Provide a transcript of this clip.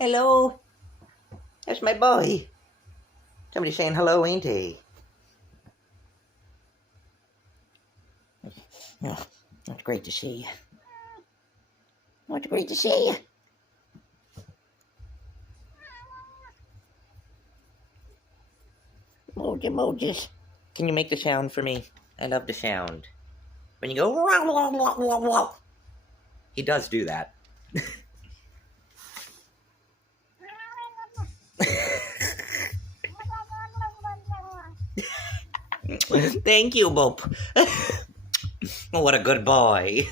Hello. There's my boy. Somebody's saying hello, ain't he? Oh, it's great to see you. Oh, it's great to see you. Emojis. Can you make the sound for me? I love the sound. When you go, wah, wah, wah, wah, wah. He does do that. Thank you, Bob. Oh, what a good boy.